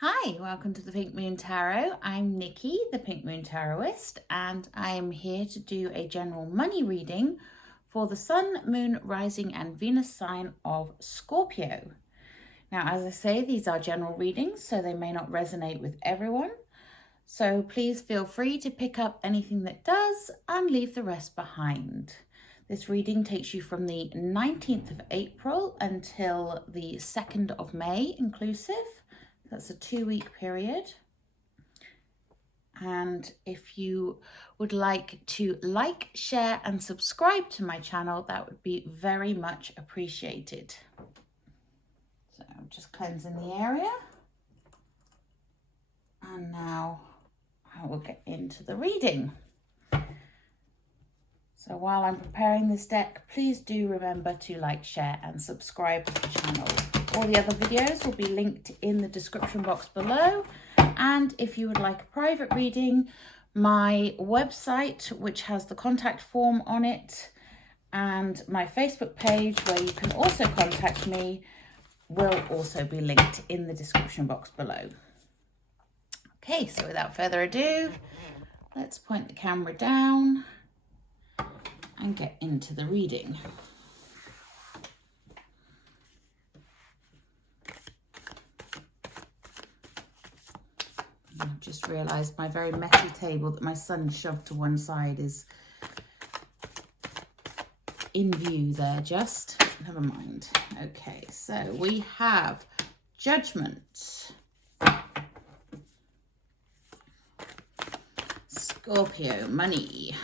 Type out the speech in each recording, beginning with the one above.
Hi, welcome to the Pink Moon Tarot. I'm Nikki, the Pink Moon Tarotist, and I am here to do a general money reading for the Sun, Moon, Rising, and Venus sign of Scorpio. Now, as I say, these are general readings, so they may not resonate with everyone. So please feel free to pick up anything that does and leave the rest behind. This reading takes you from the 19th of April until the 2nd of May inclusive. That's a 2-week period. And if you would like to like, share, and subscribe to my channel, that would be very much appreciated. So I'm just cleansing the area. And now I will get into the reading. So while I'm preparing this deck, please do remember to like, share, and subscribe to the channel. All the other videos will be linked in the description box below. And if you would like a private reading, my website, which has the contact form on it, and my Facebook page, where you can also contact me, will also be linked in the description box below. Okay, so without further ado, let's point the camera down and get into the reading. I've just realised my very messy table that my son shoved to one side is in view there, just. Never mind. Okay, so we have Judgment, Scorpio Money.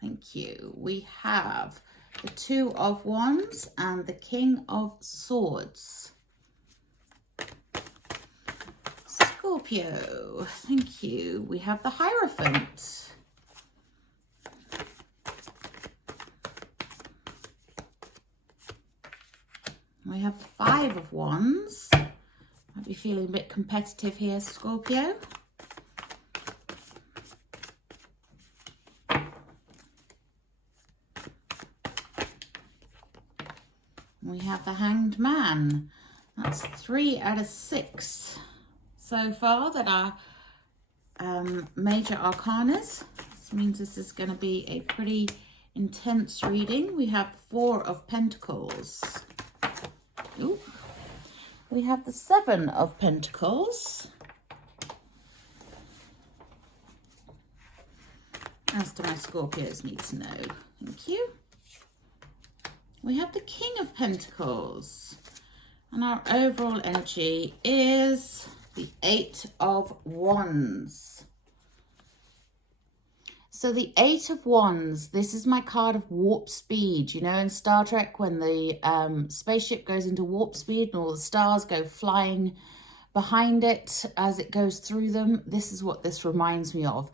Thank you. We have the Two of Wands and the King of Swords. Scorpio, thank you. We have the Hierophant. We have the Five of Wands. Might be feeling a bit competitive here, Scorpio. We have the Hanged Man. That's 3 out of 6 so far that are major arcanas. This means this is going to be a pretty intense reading. We have the Four of Pentacles. Ooh. We have the Seven of Pentacles. As do my Scorpios need to know. Thank you. We have the King of Pentacles. And our overall energy is the Eight of Wands. So the Eight of Wands, this is my card of warp speed. You know, in Star Trek, when the spaceship goes into warp speed and all the stars go flying behind it as it goes through them, this is what this reminds me of.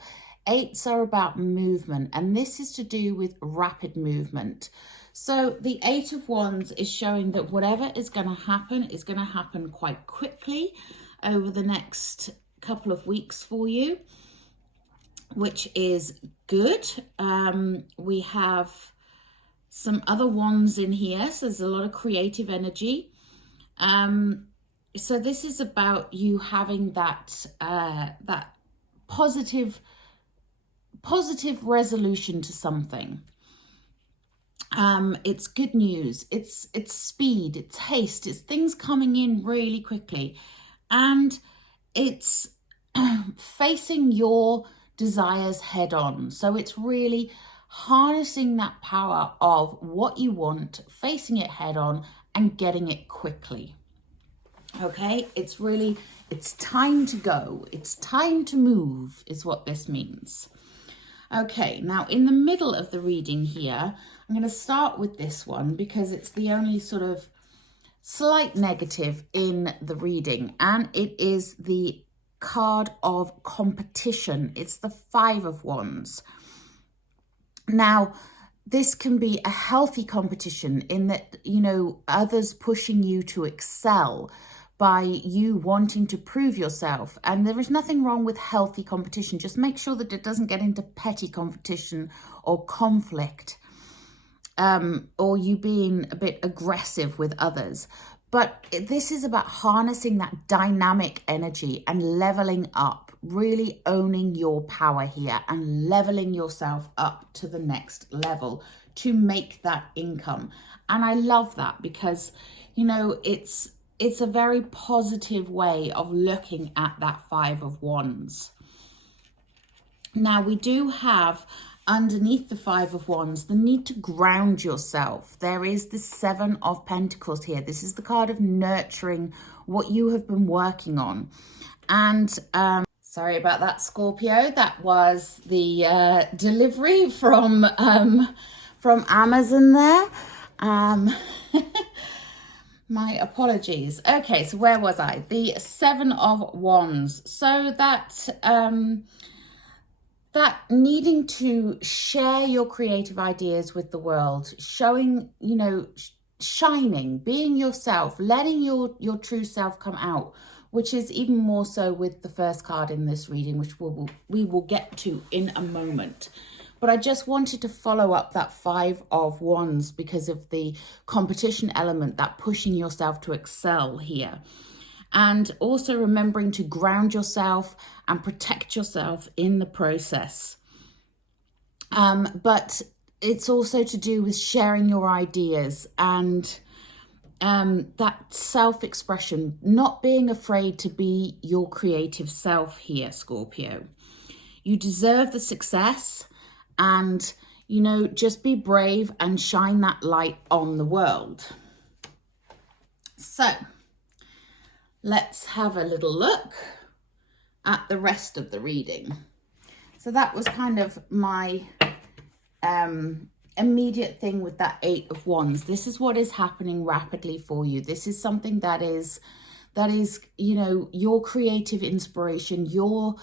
Eights are about movement, and this is to do with rapid movement. So the Eight of Wands is showing that whatever is going to happen quite quickly over the next couple of weeks for you, which is good. We have some other wands in here, so there's a lot of creative energy. So this is about you having that that positive resolution to something. It's good news, it's speed, it's haste, it's things coming in really quickly, and it's facing your desires head on. So it's really harnessing that power of what you want, facing it head on and getting it quickly. Okay, it's time to go, it's time to move is what this means. Okay, now in the middle of the reading here, I'm going to start with this one because it's the only sort of slight negative in the reading, and it is the card of competition. It's the Five of Wands. Now, this can be a healthy competition in that, you know, others pushing you to excel by you wanting to prove yourself. And there is nothing wrong with healthy competition. Just make sure that it doesn't get into petty competition or conflict, or you being a bit aggressive with others. But this is about harnessing that dynamic energy and leveling up, really owning your power here and leveling yourself up to the next level to make that income. And I love that because, you know, it's a very positive way of looking at that Five of Wands. Now, we do have underneath the Five of Wands the need to ground yourself. There is the Seven of Pentacles here. This is the card of nurturing what you have been working on. And sorry about that, Scorpio. That was the delivery from Amazon there. My apologies. Okay, so where was I? The Seven of Wands. So that that needing to share your creative ideas with the world, showing, you know, shining, being yourself, letting your true self come out, which is even more so with the first card in this reading, which we will get to in a moment. But I just wanted to follow up that Five of Wands because of the competition element, that pushing yourself to excel here. And also remembering to ground yourself and protect yourself in the process. But it's also to do with sharing your ideas and that self-expression, not being afraid to be your creative self here, Scorpio. You deserve the success and, you know, just be brave and shine that light on the world. So let's have a little look at the rest of the reading. So that was kind of my immediate thing with that Eight of Wands. This is what is happening rapidly for you. This is something that is, you know, your creative inspiration, your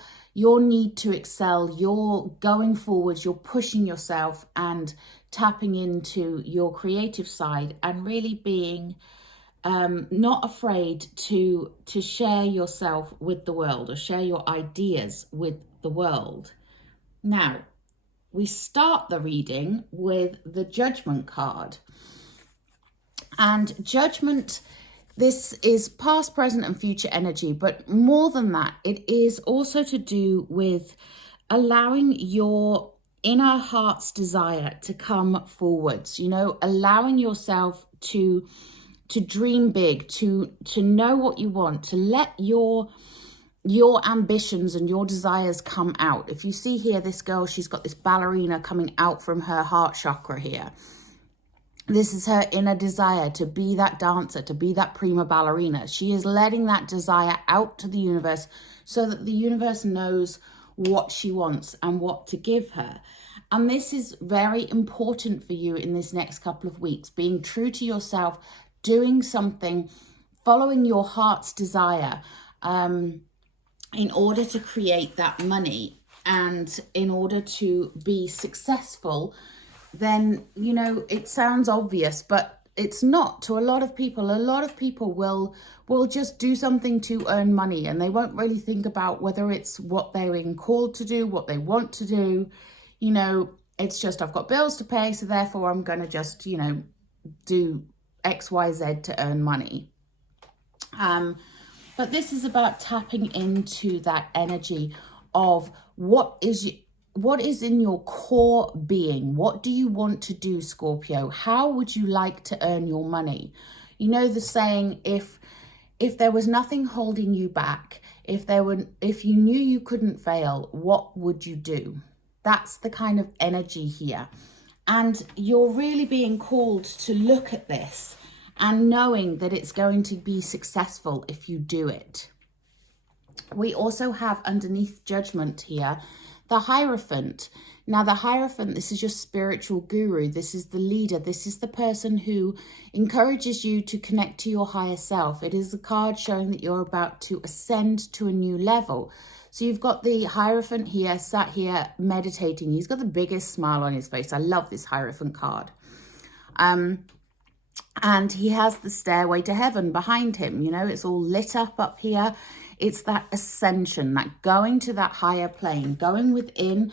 need to excel, you're going forwards, you're pushing yourself and tapping into your creative side and really being not afraid to share yourself with the world or share your ideas with the world. Now, we start the reading with the Judgment card. And Judgment, this is past, present, and future energy. But more than that, it is also to do with allowing your inner heart's desire to come forwards, you know, allowing yourself to dream big, to know what you want, to let your ambitions and your desires come out. If you see here, this girl, she's got this ballerina coming out from her heart chakra here. This is her inner desire to be that dancer, to be that prima ballerina. She is letting that desire out to the universe so that the universe knows what she wants and what to give her. And this is very important for you in this next couple of weeks, being true to yourself, doing something, following your heart's desire in order to create that money and in order to be successful. Then, you know, it sounds obvious, but it's not to a lot of people. A lot of people will just do something to earn money and they won't really think about whether it's what they're being called to do, what they want to do. You know, it's just, I've got bills to pay, so therefore I'm going to just, you know, do X, Y, Z to earn money. But this is about tapping into that energy of what is in your core being. What do you want to do, Scorpio? How would you like to earn your money? You know the saying, if there was nothing holding you back, if you knew you couldn't fail, what would you do? That's the kind of energy here. And you're really being called to look at this and knowing that it's going to be successful if you do it. We also have underneath Judgment here, the Hierophant. Now the Hierophant, this is your spiritual guru. This is the leader. This is the person who encourages you to connect to your higher self. It is a card showing that you're about to ascend to a new level. So you've got the Hierophant here, sat here meditating. He's got the biggest smile on his face. I love this Hierophant card. And he has the stairway to heaven behind him. You know, it's all lit up here. It's that ascension, that going to that higher plane, going within,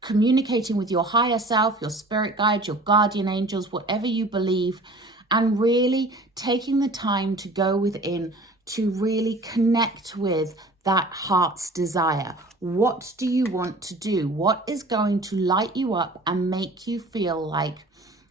communicating with your higher self, your spirit guides, your guardian angels, whatever you believe, and really taking the time to go within to really connect with that heart's desire. What do you want to do? What is going to light you up and make you feel like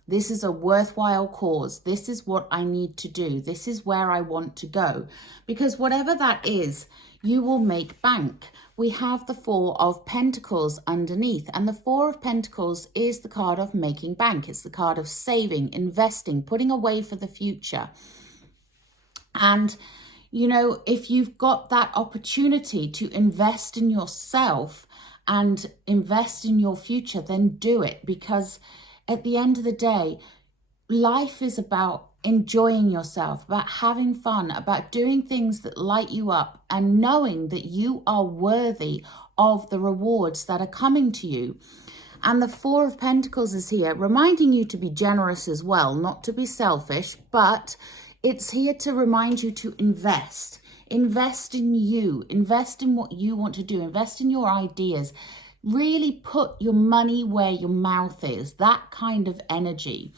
this is a worthwhile cause? This is what I need to do. This is where I want to go. Because whatever that is, you will make bank. We have the Four of Pentacles underneath, and the Four of Pentacles is the card of making bank. It's the card of saving, investing, putting away for the future. And you know, if you've got that opportunity to invest in yourself and invest in your future, then do it. Because at the end of the day, life is about enjoying yourself, about having fun, about doing things that light you up, and knowing that you are worthy of the rewards that are coming to you. And the Four of Pentacles is here, reminding you to be generous as well, not to be selfish, but it's here to remind you to invest. Invest in you. Invest in what you want to do. Invest in your ideas. Really put your money where your mouth is. That kind of energy,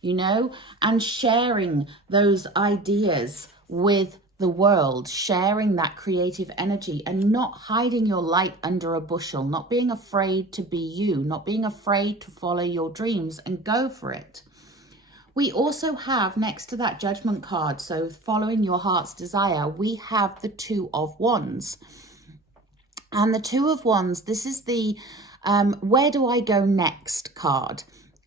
you know, and sharing those ideas with the world, sharing that creative energy and not hiding your light under a bushel, not being afraid to be you, not being afraid to follow your dreams and go for it. We also have, next to that Judgment card, so following your heart's desire, we have the Two of Wands. And the Two of Wands, this is the where do I go next card.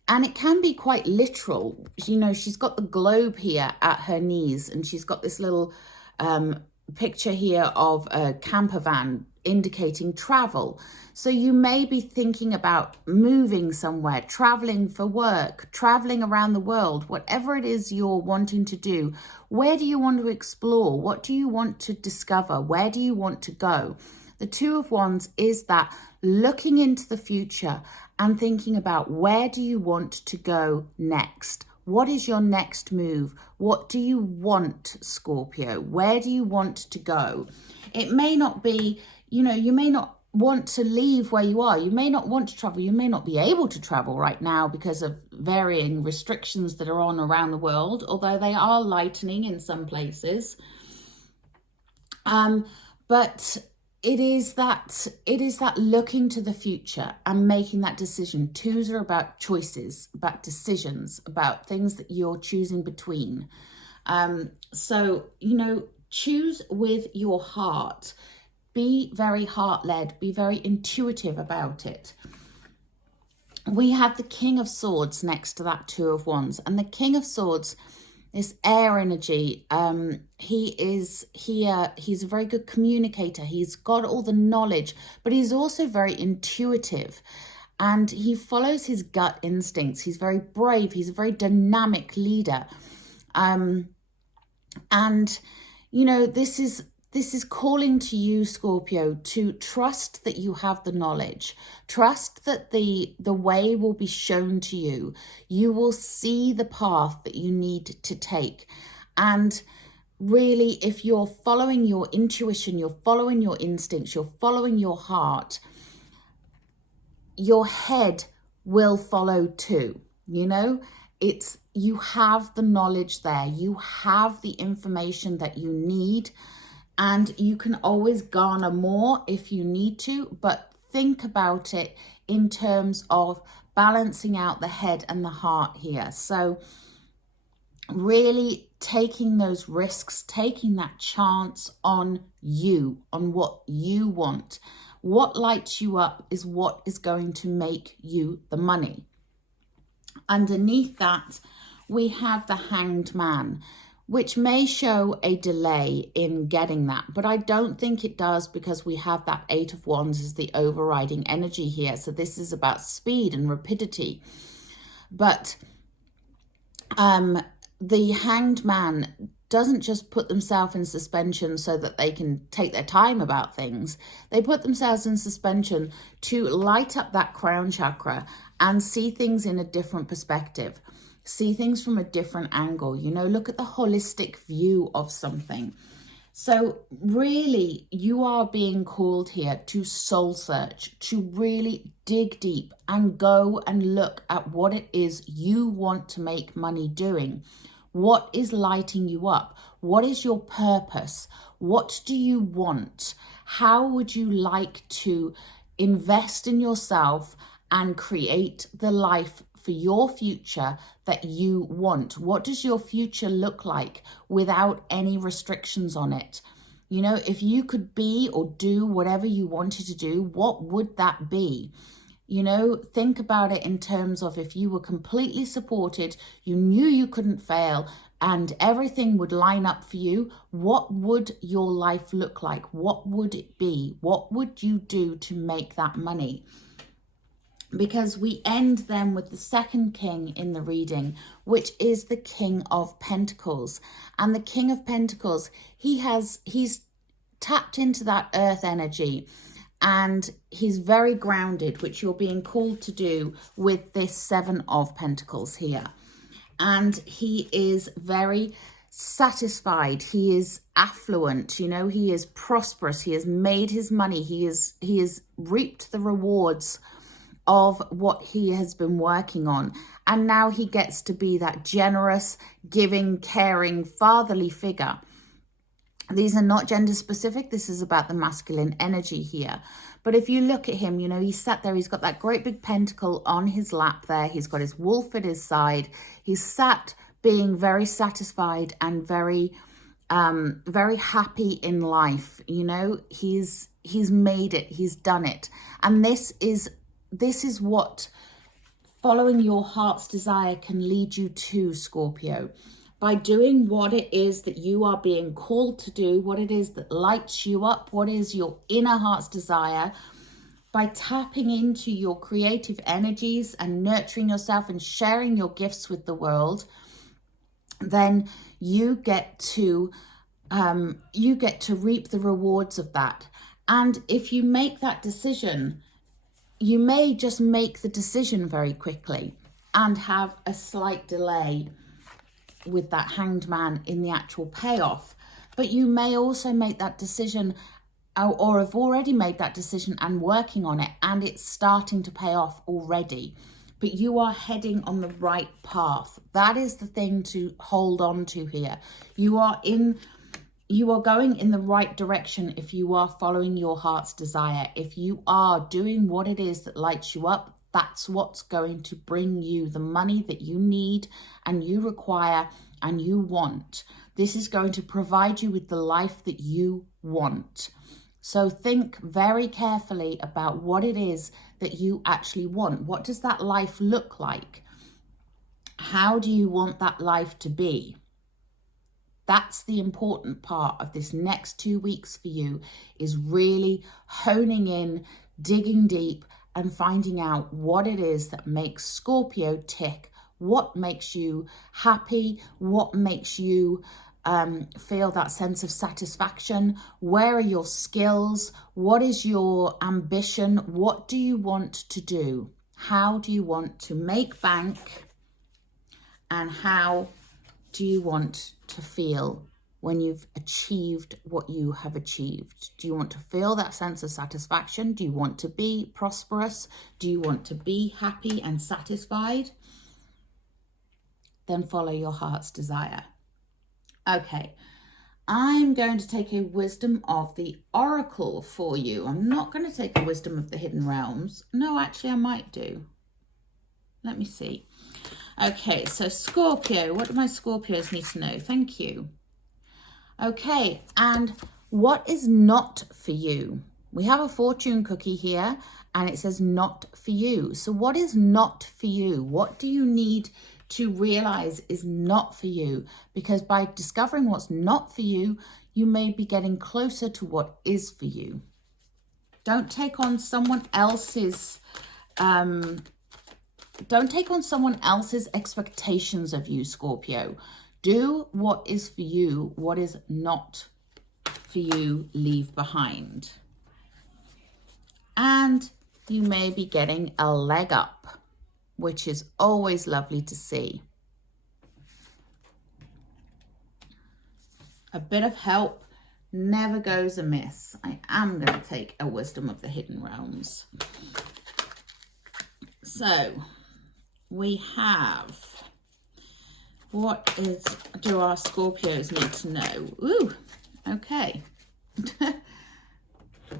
And it can be quite literal. You know, she's got the globe here at her knees, and she's got this little picture here of a camper van indicating travel. So you may be thinking about moving somewhere, traveling for work, traveling around the world, whatever it is you're wanting to do. Where do you want to explore? What do you want to discover? Where do you want to go? The Two of Wands is that looking into the future and thinking about where do you want to go next? What is your next move? What do you want, Scorpio? Where do you want to go? It may not be, you know, you may not want to leave where you are. You may not want to travel. You may not be able to travel right now because of varying restrictions that are on around the world, although they are lightening in some places. But it is that looking to the future and making that decision. Twos are about choices, about decisions, about things that you're choosing between. So, you know, choose with your heart. Be very heart-led. Be very intuitive about it. We have the King of Swords next to that Two of Wands. And the King of Swords, this air energy, he is here. He's a very good communicator. He's got all the knowledge, but he's also very intuitive. And he follows his gut instincts. He's very brave. He's a very dynamic leader. And, you know, this is calling to you, Scorpio, to trust that you have the knowledge. Trust that the way will be shown to you. You will see the path that you need to take. And really, if you're following your intuition, you're following your instincts, you're following your heart, your head will follow too. You know, you have the knowledge there. You have the information that you need. And you can always garner more if you need to, but think about it in terms of balancing out the head and the heart here. So really taking those risks, taking that chance on you, on what you want. What lights you up is what is going to make you the money. Underneath that, we have the Hanged Man, which may show a delay in getting that. But I don't think it does, because we have that Eight of Wands as the overriding energy here. So this is about speed and rapidity. But the Hanged Man doesn't just put themselves in suspension so that they can take their time about things. They put themselves in suspension to light up that crown chakra and see things in a different perspective. See things from a different angle, you know, look at the holistic view of something. So really, you are being called here to soul search, to really dig deep and go and look at what it is you want to make money doing. What is lighting you up? What is your purpose? What do you want? How would you like to invest in yourself and create the life for your future that you want? What does your future look like without any restrictions on it? You know, if you could be or do whatever you wanted to do, what would that be? You know, think about it in terms of if you were completely supported, you knew you couldn't fail, and everything would line up for you, what would your life look like? What would it be? What would you do to make that money? Because we end then with the second king in the reading, which is the King of Pentacles. And the King of Pentacles, he's tapped into that earth energy, and he's very grounded, which you're being called to do with this Seven of Pentacles here. And he is very satisfied. He is affluent, you know, he is prosperous. He has made his money. He has reaped the rewards of what he has been working on. And now he gets to be that generous, giving, caring, fatherly figure. These are not gender specific. This is about the masculine energy here. But if you look at him, you know, he's sat there. He's got that great big pentacle on his lap there. He's got his wolf at his side. He's sat being very satisfied and very happy in life. You know, he's made it. He's done it. And this is what following your heart's desire can lead you to, Scorpio. By doing what it is that you are being called to do, what it is that lights you up, what is your inner heart's desire, by tapping into your creative energies and nurturing yourself and sharing your gifts with the world, then you get to reap the rewards of that. And if you make that decision, you may just make the decision very quickly and have a slight delay with that Hanged Man in the actual payoff. But you may also make that decision, or have already made that decision and working on it, and it's starting to pay off already. But you are heading on the right path. That is the thing to hold on to here. You are going in the right direction if you are following your heart's desire. If you are doing what it is that lights you up, that's what's going to bring you the money that you need and you require and you want. This is going to provide you with the life that you want. So think very carefully about what it is that you actually want. What does that life look like? How do you want that life to be? That's the important part of this next 2 weeks for you, is really honing in, digging deep, and finding out what it is that makes Scorpio tick, what makes you happy, what makes you feel that sense of satisfaction, where are your skills, what is your ambition, what do you want to do, how do you want to make bank, and how do you want to feel when you've achieved what you have achieved? Do you want to feel that sense of satisfaction? Do you want to be prosperous? Do you want to be happy and satisfied? Then follow your heart's desire. Okay, I'm going to take a wisdom of the oracle for you. I'm not going to take a wisdom of the hidden realms. No, actually I might do. Let me see. Okay, so Scorpio, what do my Scorpios need to know? Thank you. Okay, and what is not for you? We have a fortune cookie here and it says not for you. So what is not for you? What do you need to realize is not for you? Because by discovering what's not for you, you may be getting closer to what is for you. Don't take on someone else's expectations of you, Scorpio. Do what is for you. What is not for you, leave behind. And you may be getting a leg up, which is always lovely to see. A bit of help never goes amiss. I am going to take a wisdom of the hidden realms. So we have What do our Scorpios need to know? Ooh, okay.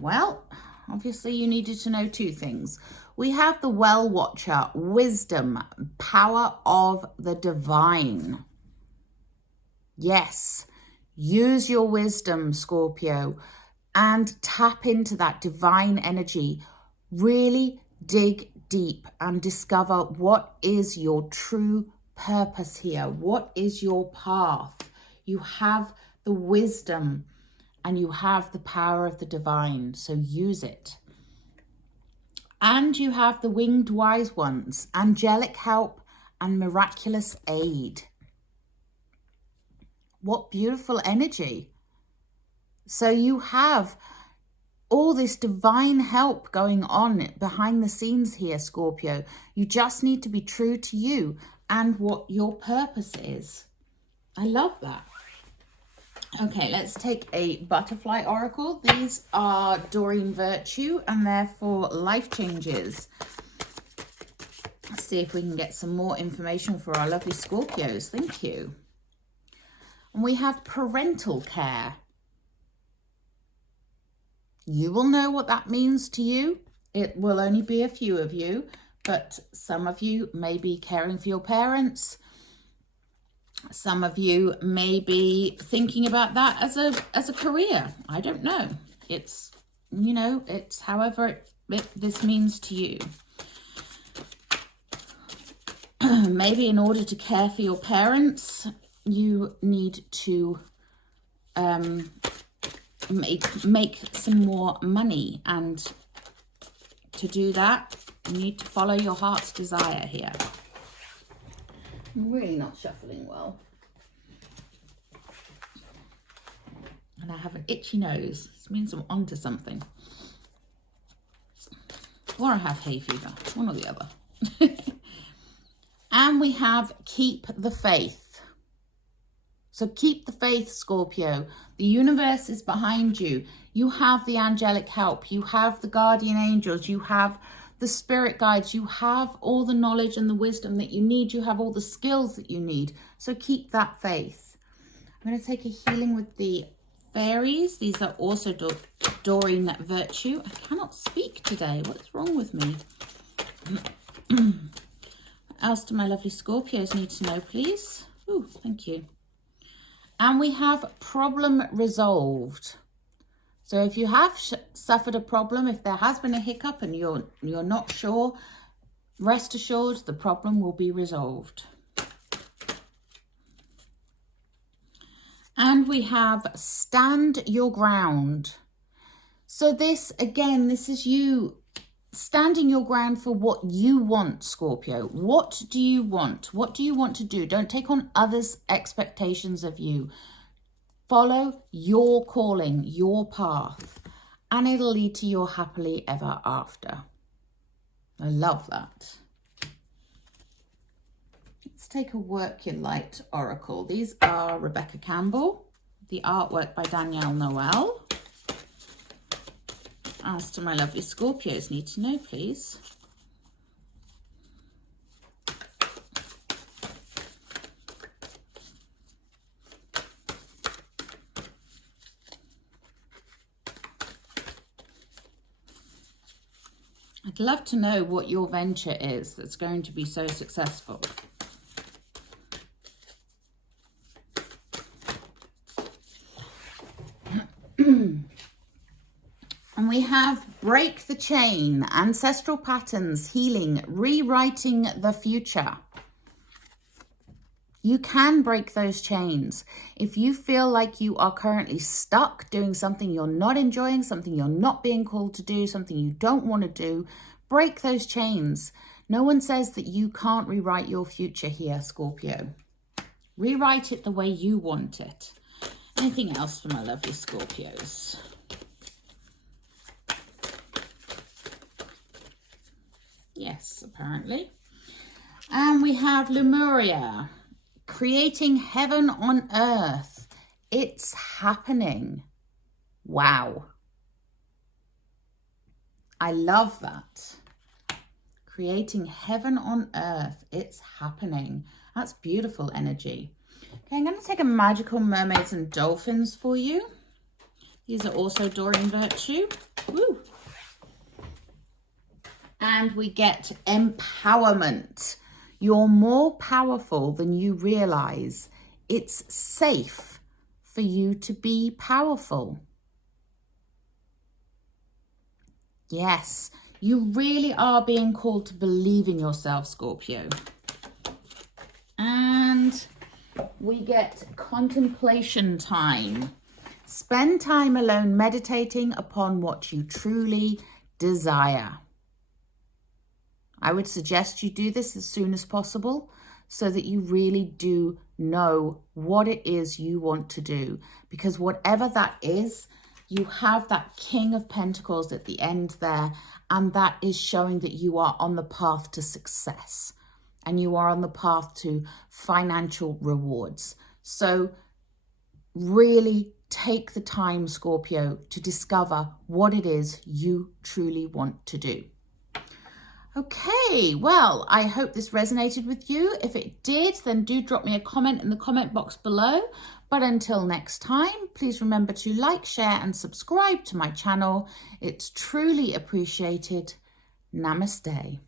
Well, obviously you needed to know two things. We have the Well Watcher, wisdom, power of the divine. Yes, use your wisdom, Scorpio, and tap into that divine energy. Really dig deep and discover what is your true purpose here. What is your path? You have the wisdom and you have the power of the divine, so use it. And you have the Winged Wise Ones, angelic help and miraculous aid. What beautiful energy. So you have all this divine help going on behind the scenes here, Scorpio. You just need to be true to you and what your purpose is. I love that. Okay, let's take a butterfly oracle. These are Doreen Virtue and they're for life changes. Let's see if we can get some more information for our lovely Scorpios. Thank you. And we have parental care. You will know what that means to you. It will only be a few of you, but some of you may be caring for your parents. Some of you may be thinking about that as a career. I don't know. It's, you know, it's however this means to you. Maybe in order to care for your parents, you need to make some more money, and to do that you need to follow your heart's desire here. I'm really not shuffling well and I have an itchy nose. This means I'm onto something, or I have hay fever, one or the other. And we have keep the faith. So keep the faith, Scorpio. The universe is behind you. You have the angelic help. You have the guardian angels. You have the spirit guides. You have all the knowledge and the wisdom that you need. You have all the skills that you need. So keep that faith. I'm going to take a healing with the fairies. These are also Doreen Virtue. I cannot speak today. What's wrong with me? What else do my lovely Scorpios need to know, please? Ooh, thank you. And we have problem resolved. So if you have suffered a problem, if there has been a hiccup and you're not sure, rest assured the problem will be resolved. And we have stand your ground. So this, again, this is you standing your ground for what you want, Scorpio. What do you want? What do you want to do? Don't take on others' expectations of you. Follow your calling, your path, and it'll lead to your happily ever after. I love that. Let's take a Work Your Light oracle. These are Rebecca Campbell, the artwork by Danielle Noel. As to my lovely Scorpios need to know, please. I'd love to know what your venture is that's going to be so successful. And we have break the chain, ancestral patterns, healing, rewriting the future. You can break those chains. If you feel like you are currently stuck doing something you're not enjoying, something you're not being called to do, something you don't want to do, break those chains. No one says that you can't rewrite your future here, Scorpio. Rewrite it the way you want it. Anything else for my lovely Scorpios? Yes, apparently. And we have Lemuria, creating heaven on earth. It's happening. Wow. I love that. creating heaven on earth. It's happening. That's beautiful energy. Okay, I'm going to take a magical mermaids and dolphins for you. These are also Doreen Virtue. Woo. And we get empowerment. You're more powerful than you realize. It's safe for you to be powerful. Yes, you really are being called to believe in yourself, Scorpio. And we get contemplation time. Spend time alone meditating upon what you truly desire. I would suggest you do this as soon as possible so that you really do know what it is you want to do. Because whatever that is, you have that King of Pentacles at the end there, and that is showing that you are on the path to success and you are on the path to financial rewards. So really take the time, Scorpio, to discover what it is you truly want to do. Okay, well, I hope this resonated with you. If it did, then do drop me a comment in the comment box below. But until next time, please remember to like, share, and subscribe to my channel. It's truly appreciated. Namaste.